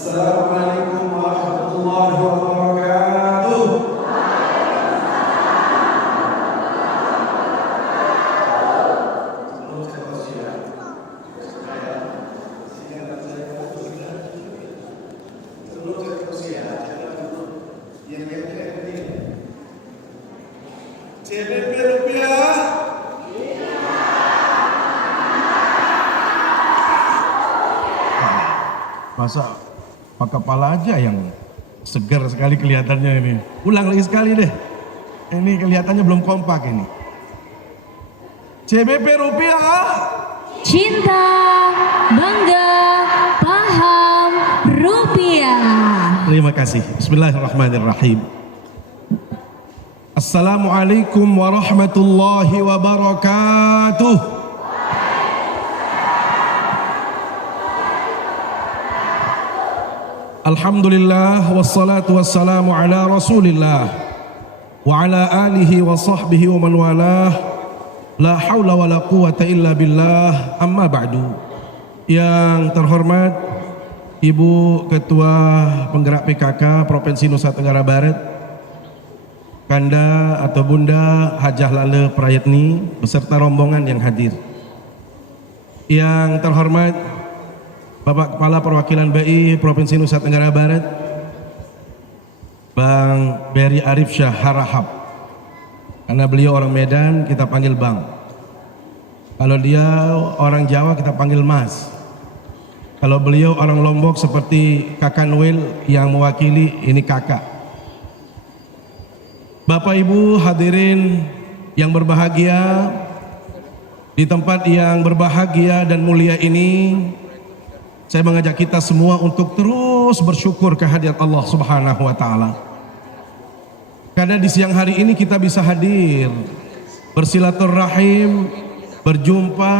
Assalamualaikum warahmatullahi wabarakatuh. CBP rupiah. Masa Pak Kepala aja yang segar sekali kelihatannya ini. Ulang lagi sekali deh. Ini kelihatannya belum kompak ini. CBP rupiah. Cinta, bangga, paham, rupiah. Terima kasih. Bismillahirrahmanirrahim. Assalamualaikum warahmatullahi wabarakatuh. Alhamdulillah wassalatu wassalamu ala Rasulillah wa ala alihi wa sahbihi wa man walah. La haula wa la quwata illa billah. Amma ba'du. Yang terhormat Ibu Ketua Penggerak PKK Provinsi Nusa Tenggara Barat, Kanda atau Bunda Hajah Lale Prayetni beserta rombongan yang hadir. Yang terhormat Bapak Kepala Perwakilan BI Provinsi Nusa Tenggara Barat, Bang Beri Arif Syah Harahap. Karena beliau orang Medan, kita panggil Bang. Kalau dia orang Jawa, kita panggil Mas. Kalau beliau orang Lombok seperti Kakak Noel yang mewakili, ini Kakak. Bapak Ibu hadirin yang berbahagia, di tempat yang berbahagia dan mulia ini, saya mengajak kita semua untuk terus bersyukur kehadirat Allah Subhanahu wa taala. Karena di siang hari ini kita bisa hadir, bersilaturahim, berjumpa,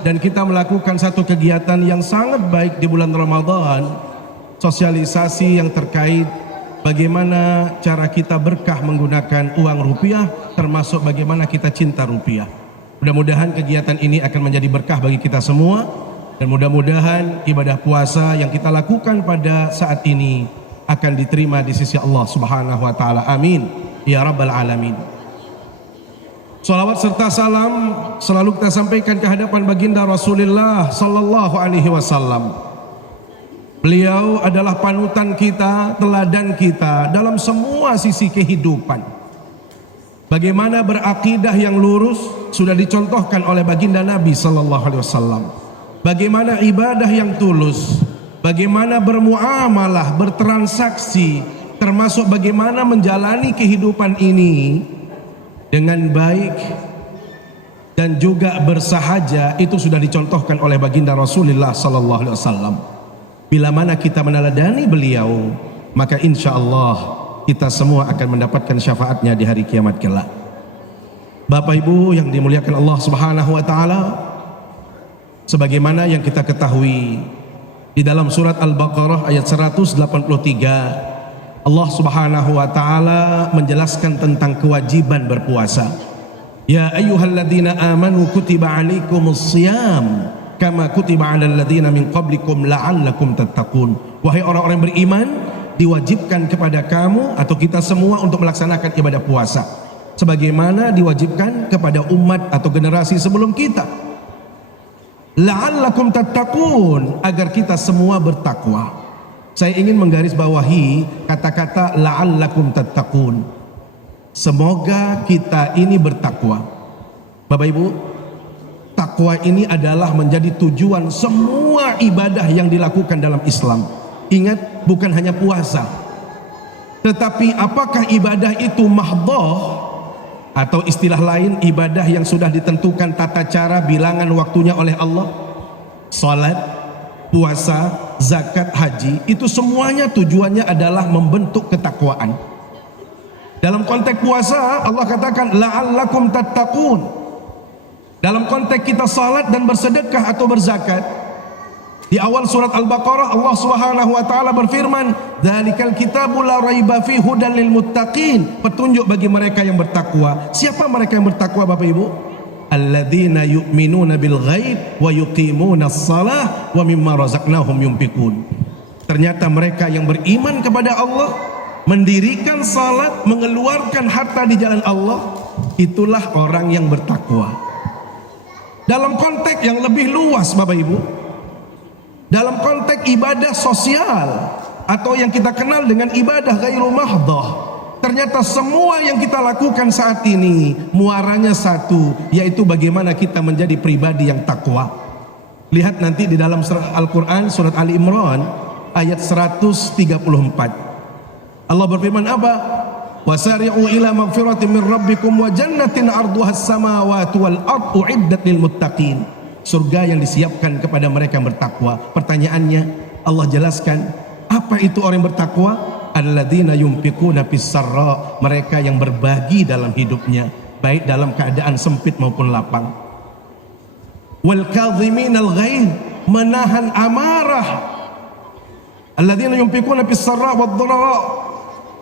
dan kita melakukan satu kegiatan yang sangat baik di bulan Ramadan, sosialisasi yang terkait bagaimana cara kita berkah menggunakan uang rupiah, termasuk bagaimana kita cinta rupiah. Mudah-mudahan kegiatan ini akan menjadi berkah bagi kita semua, dan mudah-mudahan ibadah puasa yang kita lakukan pada saat ini akan diterima di sisi Allah Subhanahu wa taala. Amin ya rabbal alamin. Salawat serta salam selalu kita sampaikan ke hadapan baginda Rasulullah sallallahu alaihi wasallam. Beliau adalah panutan kita, teladan kita dalam semua sisi kehidupan. Bagaimana berakidah yang lurus sudah dicontohkan oleh baginda Nabi sallallahu alaihi wasallam. Bagaimana ibadah yang tulus, bagaimana bermuamalah, bertransaksi, termasuk bagaimana menjalani kehidupan ini dengan baik dan juga bersahaja, itu sudah dicontohkan oleh baginda Rasulullah sallallahu alaihi wasallam. Bila mana kita meneladani beliau, maka insya Allah kita semua akan mendapatkan syafaatnya di hari kiamat kelak. Bapak Ibu yang dimuliakan Allah Subhanahu wa taala, sebagaimana yang kita ketahui di dalam surat Al-Baqarah ayat 183, Allah Subhanahu wa taala menjelaskan tentang kewajiban berpuasa. Ya ayyuhalladzina amanu kutiba alaikumus shiyam kama kutiba alal ladzina min qablikum la'allakum tattaqun. Wahai orang-orang beriman, diwajibkan kepada kamu atau kita semua untuk melaksanakan ibadah puasa sebagaimana diwajibkan kepada umat atau generasi sebelum kita. La'allakum tattaqun, agar kita semua bertakwa. Saya ingin menggarisbawahi kata-kata la'allakum tattaqun. Semoga kita ini bertakwa. Bapak Ibu, takwa ini adalah menjadi tujuan semua ibadah yang dilakukan dalam Islam. Ingat, bukan hanya puasa, tetapi apakah ibadah itu mahdhah atau istilah lain ibadah yang sudah ditentukan tata cara bilangan waktunya oleh Allah. Salat, puasa, zakat, haji, itu semuanya tujuannya adalah membentuk ketakwaan. Dalam konteks puasa Allah katakan la'allakum tattaqun. Dalam konteks kita salat dan bersedekah atau berzakat, di awal surat Al-Baqarah Allah Subhanahu wa taala berfirman, "Dzalikal kitabu la raiba fihi hudal lil muttaqin." Petunjuk bagi mereka yang bertakwa. Siapa mereka yang bertakwa Bapak Ibu? Alladzina yu'minuna bil ghaib wa yuqimunas shalah wa mimma razaqnahum yunfiqun. Ternyata mereka yang beriman kepada Allah, mendirikan salat, mengeluarkan harta di jalan Allah, itulah orang yang bertakwa. Dalam konteks yang lebih luas Bapak Ibu, dalam konteks ibadah sosial atau yang kita kenal dengan ibadah ghairul mahdhah, ternyata semua yang kita lakukan saat ini muaranya satu, yaitu bagaimana kita menjadi pribadi yang takwa. Lihat nanti di dalam surah Al-Quran, surat Ali Imran ayat 134. Allah berfirman apa? Wasari'u ila magfiratin min rabbikum wa jannatin 'arduha as-samawati wal ardu 'iddat lil muttaqin. Surga yang disiapkan kepada mereka yang bertakwa. Pertanyaannya, Allah jelaskan, apa itu orang yang bertakwa? Alladzina yunfiquna fis sarra, mereka yang berbagi dalam hidupnya, baik dalam keadaan sempit maupun lapang. Wal kadhiminal ghaidh, menahan amarah. Alladzina yunfiquna fis sarra wad dharra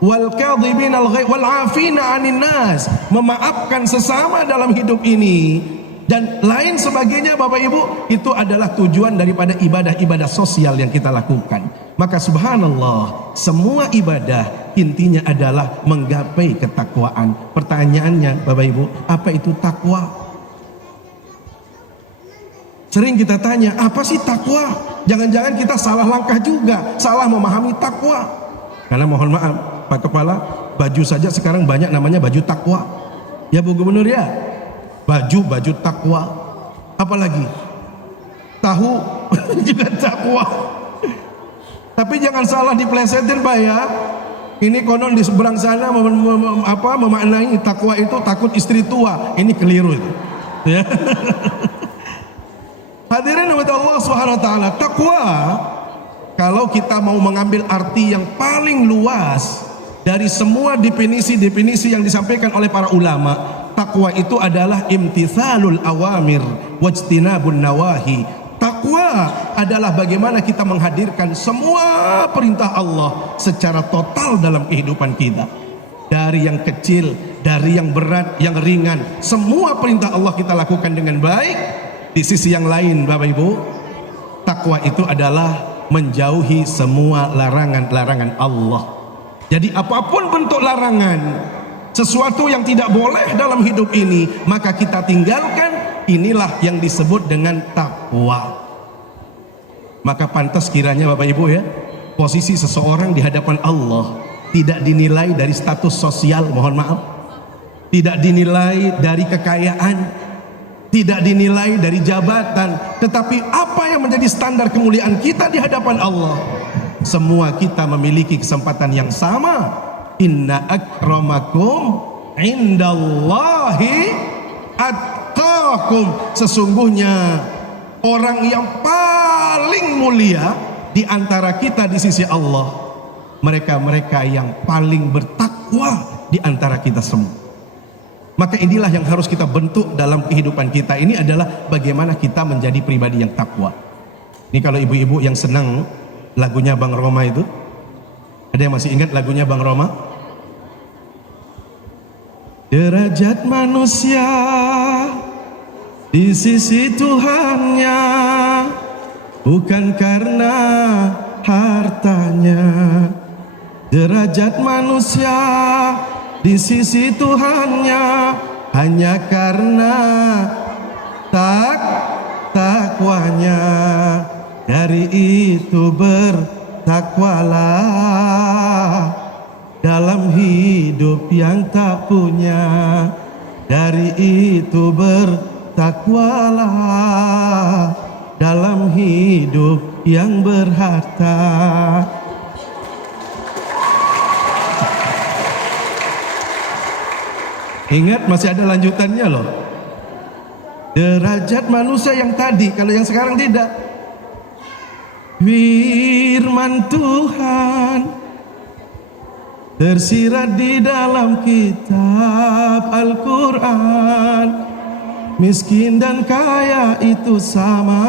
wal kadhiminal ghaidh wal 'afina 'anil nas, memaafkan sesama dalam hidup ini dan lain sebagainya. Bapak Ibu, itu adalah tujuan daripada ibadah-ibadah sosial yang kita lakukan. Maka subhanallah, semua ibadah intinya adalah menggapai ketakwaan. Pertanyaannya Bapak Ibu, apa itu takwa? Sering kita tanya, apa sih takwa? Jangan-jangan kita salah langkah juga, salah memahami takwa. Karena mohon maaf Pak Kepala, baju saja sekarang banyak namanya baju takwa. Ya Bu Gubernur ya, baju takwa. Apalagi tahu juga takwa. Tapi jangan salah diplesetin Pak ya. Ini konon di seberang sana memaknai takwa itu takut istri tua. Ini keliru itu. Ya. Hadirin rahmat Allah Subhanahu wa taala, takwa kalau kita mau mengambil arti yang paling luas dari semua definisi-definisi yang disampaikan oleh para ulama, takwa itu adalah imtithalul awamir wajtinabun nawahi. Takwa adalah bagaimana kita menghadirkan semua perintah Allah secara total dalam kehidupan kita. Dari yang kecil, dari yang berat, yang ringan, semua perintah Allah kita lakukan dengan baik. Di sisi yang lain Bapak Ibu, takwa itu adalah menjauhi semua larangan-larangan Allah. Jadi apapun bentuk larangan, sesuatu yang tidak boleh dalam hidup ini, maka kita tinggalkan. Inilah yang disebut dengan takwa. Maka pantas kiranya Bapak Ibu ya, posisi seseorang di hadapan Allah tidak dinilai dari status sosial, mohon maaf, tidak dinilai dari kekayaan, tidak dinilai dari jabatan, tetapi apa yang menjadi standar kemuliaan kita di hadapan Allah. Semua kita memiliki kesempatan yang sama. Inna akramakum indallahi atqakum, sesungguhnya orang yang paling mulia di antara kita di sisi Allah, mereka-mereka yang paling bertakwa di antara kita semua. Maka inilah yang harus kita bentuk dalam kehidupan kita. Ini adalah bagaimana kita menjadi pribadi yang takwa. Ini kalau ibu-ibu yang senang lagunya Bang Roma itu, ada yang masih ingat lagunya Bang Roma? Derajat manusia di sisi Tuhannya bukan karena hartanya. Derajat manusia di sisi Tuhannya hanya karena takwanya. Dari itu bertakwalah dalam hidup yang tak punya. Dari itu bertakwalah dalam hidup yang berharta. Ingat, masih ada lanjutannya loh. Derajat manusia yang tadi, kalau yang sekarang tidak. Firman Tuhan tersirat di dalam kitab Al-Quran, miskin dan kaya itu sama.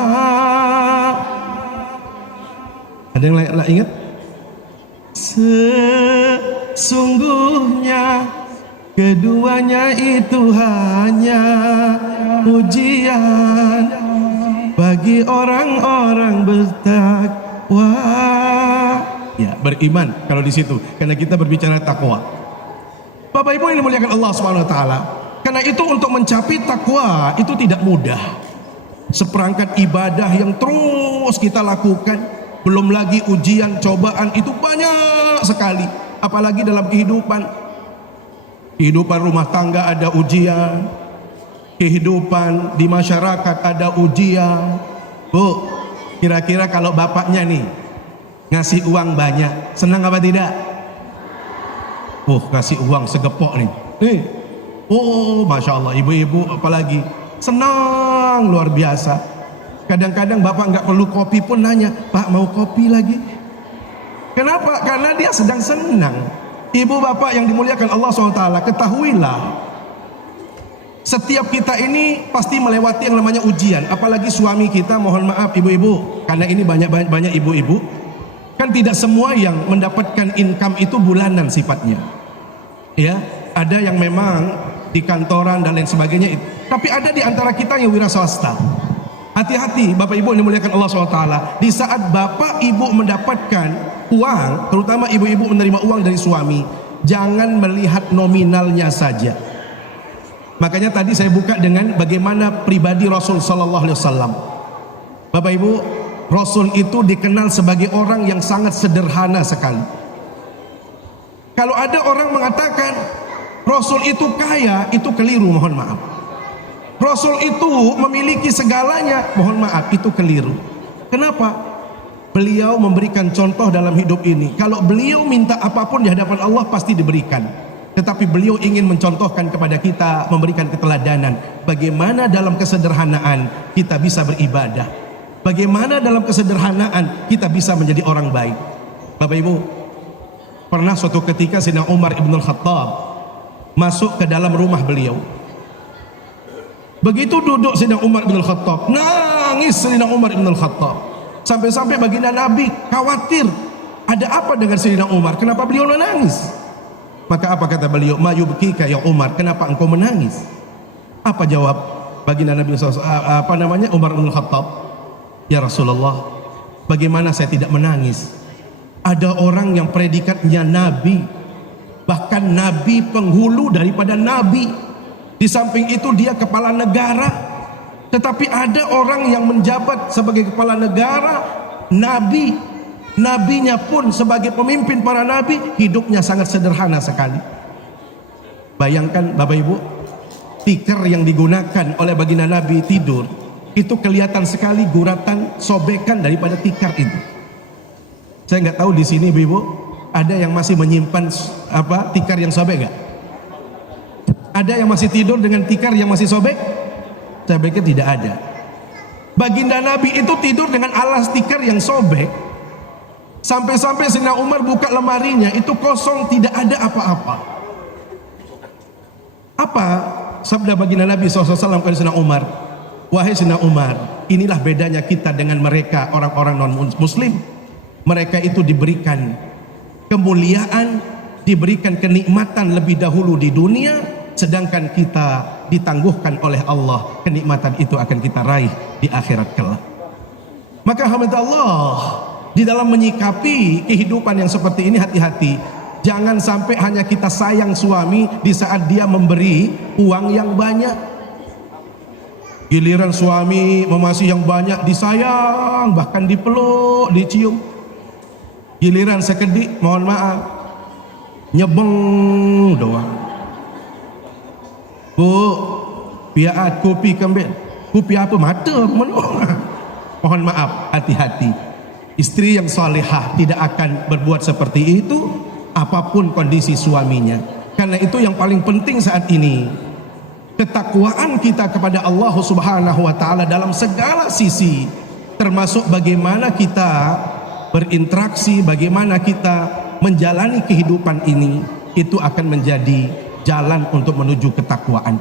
Ada yang lain ingat? Sesungguhnya keduanya itu hanya ujian bagi orang-orang bertakwa. Ya, beriman kalau di situ, karena kita berbicara takwa. Bapak Ibu yang dimuliakan Allah Subhanahu wa taala, karena itu untuk mencapai takwa itu tidak mudah. Seperangkat ibadah yang terus kita lakukan, belum lagi ujian, cobaan itu banyak sekali. Apalagi dalam kehidupan rumah tangga ada ujian, kehidupan di masyarakat ada ujian. Bu, kira-kira kalau bapaknya nih ngasih uang banyak, senang apa tidak? Ngasih uang segepok nih. Masya Allah, ibu-ibu apalagi senang luar biasa. Kadang-kadang bapak nggak perlu kopi pun nanya, Pak mau kopi lagi? Kenapa? Karena dia sedang senang. Ibu bapak yang dimuliakan Allah SWT, ketahuilah, setiap kita ini pasti melewati yang namanya ujian. Apalagi suami kita, mohon maaf ibu-ibu, karena ini banyak ibu-ibu. Kan tidak semua yang mendapatkan income itu bulanan sifatnya. Ya, ada yang memang di kantoran dan lain sebagainya itu. Tapi ada di antara kita yang wira swasta. Hati-hati Bapak Ibu yang dimuliakan Allah SWT. Di saat Bapak Ibu mendapatkan uang, terutama ibu-ibu menerima uang dari suami, jangan melihat nominalnya saja. Makanya tadi saya buka dengan bagaimana pribadi Rasul Sallallahu Alaihi Wasallam. Bapak Ibu, Rasul itu dikenal sebagai orang yang sangat sederhana sekali. Kalau ada orang mengatakan Rasul itu kaya, itu keliru, mohon maaf. Rasul itu memiliki segalanya, mohon maaf, itu keliru. Kenapa? Beliau memberikan contoh dalam hidup ini. Kalau beliau minta apapun di hadapan Allah pasti diberikan. Tetapi beliau ingin mencontohkan kepada kita, memberikan keteladanan. Bagaimana dalam kesederhanaan kita bisa beribadah. Bagaimana dalam kesederhanaan kita bisa menjadi orang baik. Bapak Ibu, pernah suatu ketika Sayyidina Umar Ibn Khattab masuk ke dalam rumah beliau. Begitu duduk Sayyidina Umar Ibn Khattab, nangis Sayyidina Umar Ibn Khattab. Sampai-sampai baginda Nabi khawatir, ada apa dengan Sayyidina Umar? Kenapa beliau menangis? Maka apa kata beliau? Ma yubkika ya Umar, kenapa engkau menangis? Apa jawab baginda Nabi Umar Ibn Khattab? Ya Rasulullah, bagaimana saya tidak menangis? Ada orang yang predikatnya Nabi, bahkan Nabi penghulu daripada Nabi. Di samping itu dia kepala negara. Tetapi ada orang yang menjabat sebagai kepala negara, Nabi, Nabinya pun sebagai pemimpin para Nabi, hidupnya sangat sederhana sekali. Bayangkan Bapak Ibu, tikar yang digunakan oleh baginda Nabi tidur, itu kelihatan sekali guratan sobekan daripada tikar itu. Saya nggak tahu di sini ibu-ibu ada yang masih menyimpan tikar yang sobek nggak? Ada yang masih tidur dengan tikar yang masih sobek? Saya pikir tidak ada. Baginda Nabi itu tidur dengan alas tikar yang sobek. Sampai-sampai Sayyidina Umar buka lemarinya, itu kosong, tidak ada apa-apa. Apa sabda baginda Nabi SAW kepada Sayyidina Umar? Wahai Sayyidina Umar, inilah bedanya kita dengan mereka orang-orang non-muslim. Mereka itu diberikan kemuliaan, diberikan kenikmatan lebih dahulu di dunia, sedangkan kita ditangguhkan oleh Allah, kenikmatan itu akan kita raih di akhirat kelak. Maka hamdalillah, di dalam menyikapi kehidupan yang seperti ini hati-hati. Jangan sampai hanya kita sayang suami di saat dia memberi uang yang banyak. Giliran suami memasih yang banyak disayang, bahkan dipeluk, dicium. Giliran sekedik, mohon maaf, nyebeng doang. Bu, piaat kopi kembel. Kopi apa mata menolak. Mohon maaf, hati-hati. Istri yang salihah tidak akan berbuat seperti itu apapun kondisi suaminya. Karena itu yang paling penting saat ini, ketakwaan kita kepada Allah Subhanahu wa taala dalam segala sisi, termasuk bagaimana kita berinteraksi, bagaimana kita menjalani kehidupan ini, itu akan menjadi jalan untuk menuju ketakwaan.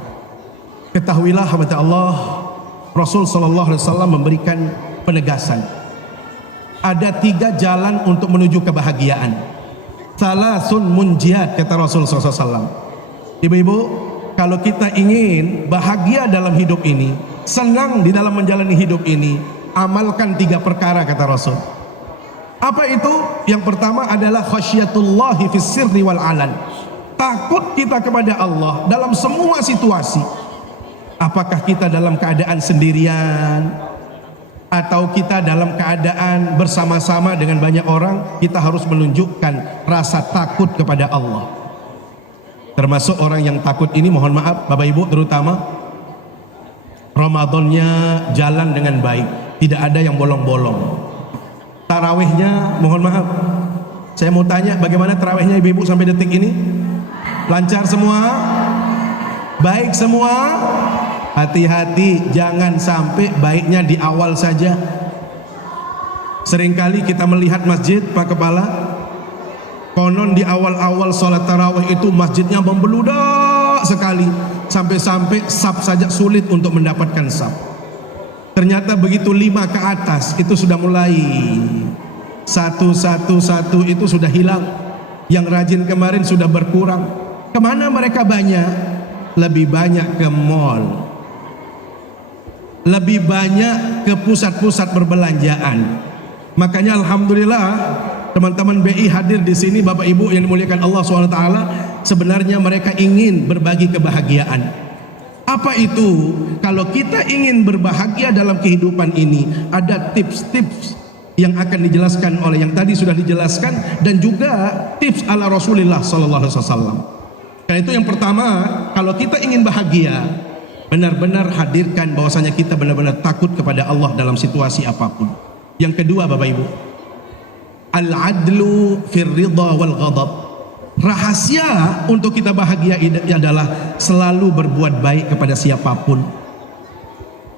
Ketahuilah hamba Allah, Rasul sallallahu alaihi wasallam memberikan penegasan. Ada 3 jalan untuk menuju kebahagiaan. Salasun munjiat, kata Rasul sallallahu alaihi wasallam. Ibu-ibu, kalau kita ingin bahagia dalam hidup ini, senang di dalam menjalani hidup ini, amalkan 3 perkara, kata Rasul. Apa itu? Yang pertama adalah khasyatullahi fis sirri wal alan. Takut kita kepada Allah dalam semua situasi. Apakah kita dalam keadaan sendirian atau kita dalam keadaan bersama-sama dengan banyak orang, kita harus menunjukkan rasa takut kepada Allah. Termasuk orang yang takut ini, mohon maaf Bapak Ibu, terutama Ramadannya jalan dengan baik, tidak ada yang bolong-bolong. Tarawihnya, mohon maaf, saya mau tanya bagaimana tarawihnya ibu-ibu sampai detik ini? Lancar semua? Baik semua? Hati-hati, jangan sampai baiknya di awal saja. Seringkali kita melihat masjid, Pak Kepala, konon di awal-awal sholat tarawih itu masjidnya membeludak sekali, sampai-sampai saf saja sulit untuk mendapatkan saf. Ternyata begitu 5 ke atas itu sudah mulai satu itu sudah hilang. Yang rajin kemarin sudah berkurang. Kemana mereka banyak? Lebih banyak ke mall, lebih banyak ke pusat-pusat perbelanjaan. Makanya alhamdulillah teman-teman BI hadir di sini, Bapak Ibu yang dimuliakan Allah SWT. Sebenarnya mereka ingin berbagi kebahagiaan. Apa itu? Kalau kita ingin berbahagia dalam kehidupan ini, ada tips-tips yang akan dijelaskan oleh yang tadi sudah dijelaskan, dan juga tips ala Rasulullah SAW. Karena itu yang pertama, kalau kita ingin bahagia, benar-benar hadirkan bahwasanya kita benar-benar takut kepada Allah dalam situasi apapun. Yang kedua Bapak Ibu, al-adlu fir ridha wal ghadab. Rahasia untuk kita bahagia adalah selalu berbuat baik kepada siapapun.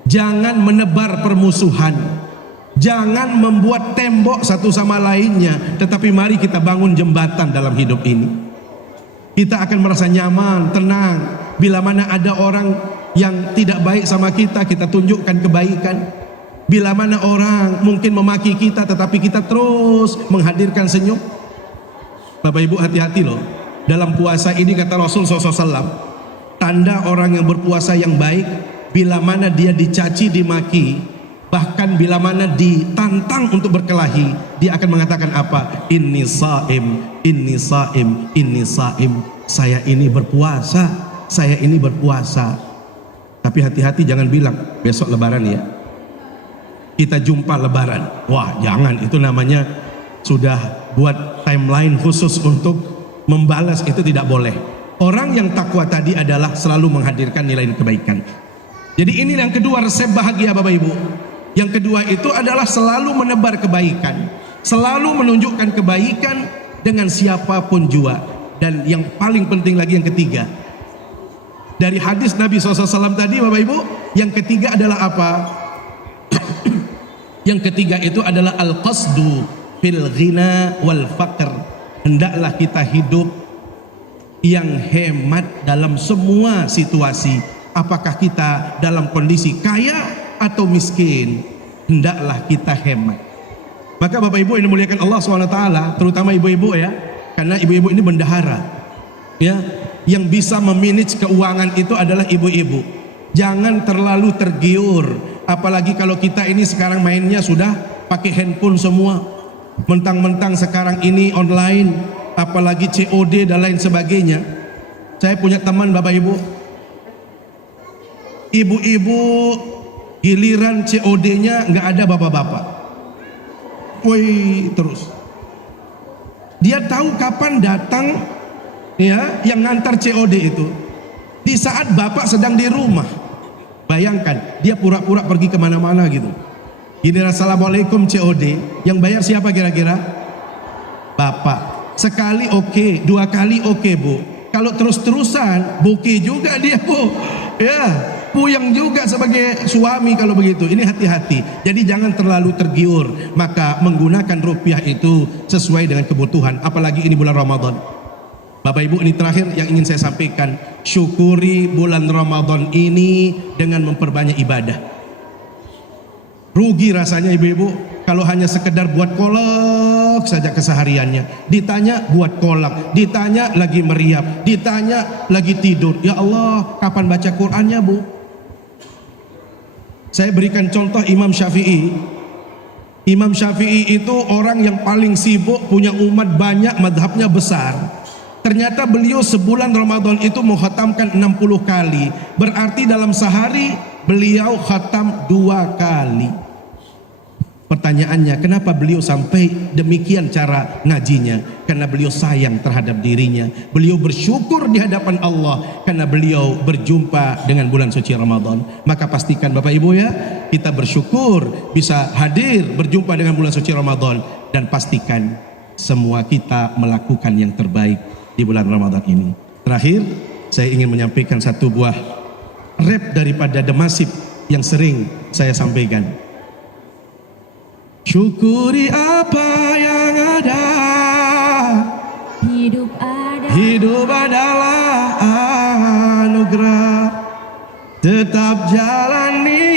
Jangan menebar permusuhan, jangan membuat tembok satu sama lainnya, tetapi mari kita bangun jembatan dalam hidup ini. Kita akan merasa nyaman, tenang. Bila mana ada orang yang tidak baik sama kita, kita tunjukkan kebaikan. Bila mana orang mungkin memaki kita, tetapi kita terus menghadirkan senyum. Bapak Ibu hati-hati loh. Dalam puasa ini kata Rasul SAW, tanda orang yang berpuasa yang baik, bila mana dia dicaci, dimaki, bahkan bila mana ditantang untuk berkelahi, dia akan mengatakan apa? Inni saim, inni saim, inni saim. Saya ini berpuasa, saya ini berpuasa. Tapi hati-hati jangan bilang besok lebaran ya, kita jumpa lebaran. Wah jangan, itu namanya sudah buat timeline khusus untuk membalas, itu tidak boleh. Orang yang takwa tadi adalah selalu menghadirkan nilai kebaikan. Jadi ini yang kedua resep bahagia Bapak Ibu. Yang kedua itu adalah selalu menebar kebaikan, selalu menunjukkan kebaikan dengan siapapun juga. Dan yang paling penting lagi yang ketiga, dari hadis Nabi SAW tadi Bapak Ibu, yang ketiga adalah apa? Yang ketiga itu adalah al-qasdu fil ghina wal faqr. Hendaklah kita hidup yang hemat dalam semua situasi. Apakah kita dalam kondisi kaya atau miskin, hendaklah kita hemat. Maka Bapak Ibu yang dimuliakan Allah SWT, terutama ibu-ibu ya, karena ibu-ibu ini bendahara ya, yang bisa memanage keuangan itu adalah ibu-ibu. Jangan terlalu tergiur, apalagi kalau kita ini sekarang mainnya sudah pakai handphone semua. Mentang-mentang sekarang ini online, apalagi COD dan lain sebagainya. Saya punya teman Bapak Ibu, ibu-ibu giliran COD-nya nggak ada bapak-bapak. Woi terus. Dia tahu kapan datang ya yang ngantar COD itu. Di saat bapak sedang di rumah. Bayangkan, dia pura-pura pergi kemana-mana gitu. Gini, assalamualaikum COD, yang bayar siapa kira-kira? Bapak. Sekali oke, 2 kali oke Bu. Kalau terus-terusan, bokeh juga dia Bu. Ya, puyeng juga sebagai suami kalau begitu. Ini hati-hati. Jadi jangan terlalu tergiur. Maka menggunakan rupiah itu sesuai dengan kebutuhan. Apalagi ini bulan Ramadan. Bapak Ibu, ini terakhir yang ingin saya sampaikan. Syukuri bulan Ramadan ini dengan memperbanyak ibadah. Rugi rasanya ibu-ibu kalau hanya sekedar buat kolak saja kesehariannya. Ditanya buat kolak, ditanya lagi meriap, ditanya lagi tidur. Ya Allah, kapan baca Qur'annya Bu? Saya berikan contoh Imam Syafi'i. Imam Syafi'i itu orang yang paling sibuk, punya umat banyak, madhabnya besar. Ternyata beliau sebulan Ramadan itu mengkhatamkan 60 kali. Berarti dalam sehari beliau khatam 2 kali. Pertanyaannya, kenapa beliau sampai demikian cara ngajinya? Karena beliau sayang terhadap dirinya. Beliau bersyukur di hadapan Allah karena beliau berjumpa dengan bulan suci Ramadan. Maka pastikan Bapak Ibu ya, kita bersyukur bisa hadir berjumpa dengan bulan suci Ramadan. Dan pastikan semua kita melakukan yang terbaik di bulan Ramadan ini. Terakhir, saya ingin menyampaikan satu buah rap daripada The Massive yang sering saya sampaikan. Syukuri apa yang ada. Hidup adalah anugerah. Tetap jalani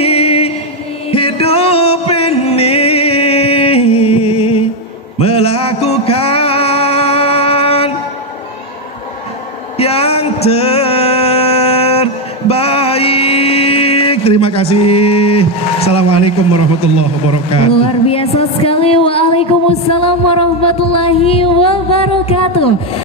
hidup ini, melakukan yang terbaik. Terima kasih. Assalamualaikum warahmatullahi wabarakatuh. Luar biasa sekali. Waalaikumsalam warahmatullahi wabarakatuh.